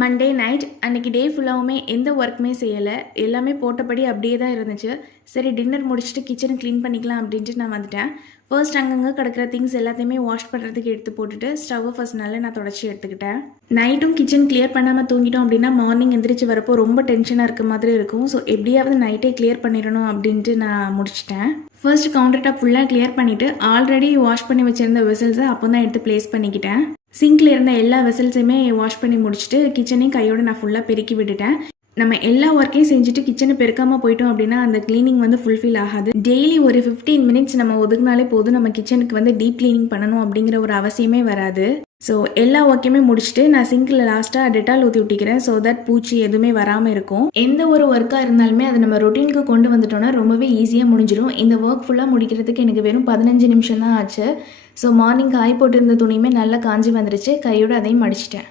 Monday night அன்றைக்கி டே ஃபுல்லாகவுமே எந்த ஒர்க்குமே செய்யலை. எல்லாமே போட்டபடி அப்படியே தான் இருந்துச்சு. சரி டின்னர் முடிச்சுட்டு கிச்சனை க்ளீன் பண்ணிக்கலாம் அப்படின்ட்டு நான் வந்துட்டேன். ஃபர்ஸ்ட் அங்கங்கே கிடக்கிற திங்ஸ் எல்லாத்தையுமே வாஷ் பண்ணுறதுக்கு எடுத்து போட்டுட்டு ஸ்டவ்வை ஃபர்ஸ்ட் நல்லா நான் தொடச்சி எடுத்துக்கிட்டேன். நைட்டும் கிச்சன் கிளியர் பண்ணாமல் தூங்கிட்டோம் அப்படின்னா மார்னிங் எந்திரிச்சு வரப்போ ரொம்ப டென்ஷனாக இருக்க மாதிரி இருக்கும். ஸோ எப்படியாவது நைட்டே கிளியர் பண்ணிடணும் அப்படின்ட்டு நான் முடிச்சிட்டேன். ஃபர்ஸ்ட் கவுண்டர் டாப் ஃபுல்லாக கிளியர் பண்ணிவிட்டு ஆல்ரெடி வாஷ் பண்ணி வச்சுருந்த வெசல்ஸை அப்போ தான் எடுத்து ப்ளேஸ் பண்ணிக்கிட்டேன். சிங்கில் இருந்த எல்லா வெசல்ஸையுமே வாஷ் பண்ணி முடிச்சுட்டு கிச்சனையும் கையோடு நான் ஃபுல்லாக பெருக்கி விட்டுட்டேன். நம்ம எல்லா ஒர்க்கையும் செஞ்சுட்டு கிச்சனை பெருக்காமல் போயிட்டோம் அப்படின்னா அந்த க்ளீனிங் வந்து ஃபுல்ஃபில் ஆகாது. டெய்லி ஒரு 15 மினிட்ஸ் நம்ம ஒதுக்குனாலே போதும், நம்ம கிச்சனுக்கு வந்து டீப் க்ளீனிங் பண்ணணும் அப்படிங்கிற ஒரு அவசியமே வராது. ஸோ எல்லா ஒர்க்கையுமே முடிச்சுட்டு நான் சிங்கில் லாஸ்ட்டாக டெட்டால் ஊற்றி விட்டிக்கிறேன். ஸோ தட் பூச்சி எதுவுமே வராமல் இருக்கும். எந்த ஒரு ஒர்க்காக இருந்தாலுமே அதை நம்ம ரொட்டீனுக்கு கொண்டு வந்துட்டோம்னா ரொம்பவே ஈஸியாக முடிஞ்சிடும். இந்த ஒர்க் ஃபுல்லாக முடிக்கிறதுக்கு எனக்கு வெறும் 15 நிமிஷம் தான் ஆச்சு. ஸோ மார்னிங் காய் போட்டிருந்த துணியுமே நல்லா காஞ்சி வந்துருச்சு. கையோடு அதையும் மடிச்சிட்டேன்.